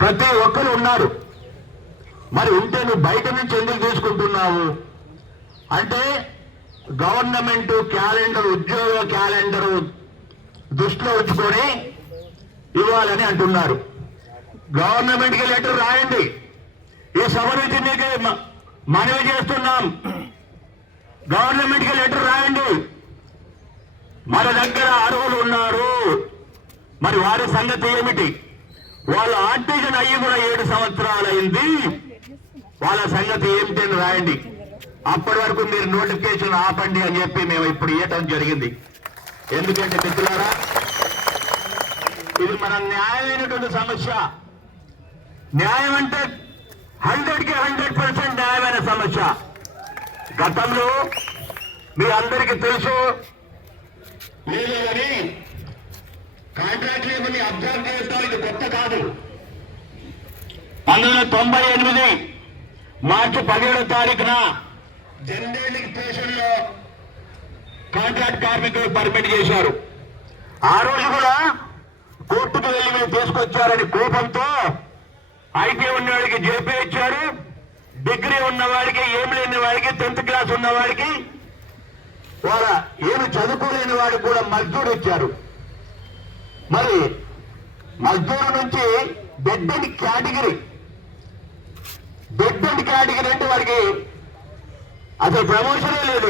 ప్రతి ఒక్కరు ఉన్నారు. మరి ఉంటే నువ్వు బయట నుంచి ఎందుకు తీసుకుంటున్నావు అంటే గవర్నమెంట్ క్యాలెండర్, ఉద్యోగ క్యాలెండర్ దృష్టిలో ఉంచుకొని ఇవ్వాలని అంటున్నారు. గవర్నమెంట్కి లెటర్ రాయండి. ఈ సభ నుంచి మీకు మనవి చేస్తున్నాం, గవర్నమెంట్కి లెటర్ రాయండి. మన దగ్గర అర్హులు ఉన్నారు, మరి వారి సంగతి ఏమిటి? వాళ్ళు ఆర్టిజన్ అయ్యి కూడా 7 సంవత్సరాలైంది, వాళ్ళ సంగతి ఏమిటి అని రాయండి. అప్పటి వరకు మీరు నోటిఫికేషన్ ఆపండి అని చెప్పి మేము ఇప్పుడు ఇవ్వటం జరిగింది. ఎందుకంటే మిత్రులారా, ఇది మన న్యాయమైనటువంటి సమస్య. న్యాయం అంటే 100కి 100% న్యాయమైన సమస్య. గతంలో మీ అందరికీ తెలుసు లేదని కాంట్రాక్ట్ లేబర్ని అబ్జర్వ్ చేస్తాం, ఇది కొత్త కాదు. 1998 మార్చి 17వ తారీఖున జనరల్ స్టేషన్ లో కాంట్రాక్ట్ కార్మికులు పర్మిట్ చేశారు. ఆ రోజు కూడా కోర్టుకు వెళ్లి మీరు తీసుకొచ్చారని కోపంతో ఐటీ ఉన్నవాడికి జేపీ ఇచ్చారు, డిగ్రీ ఉన్నవాడికి, ఏం లేని వాడికి, 10th క్లాస్ ఉన్నవాడికి, వాళ్ళ ఏమి చదువుకోలేని వాడికి కూడా మజ్దూరు ఇచ్చారు. మరి మజ్దూరు నుంచి బెడ్ అండ్ కేటగిరీ అంటే వాడికి అసలు ప్రమోషనే లేదు.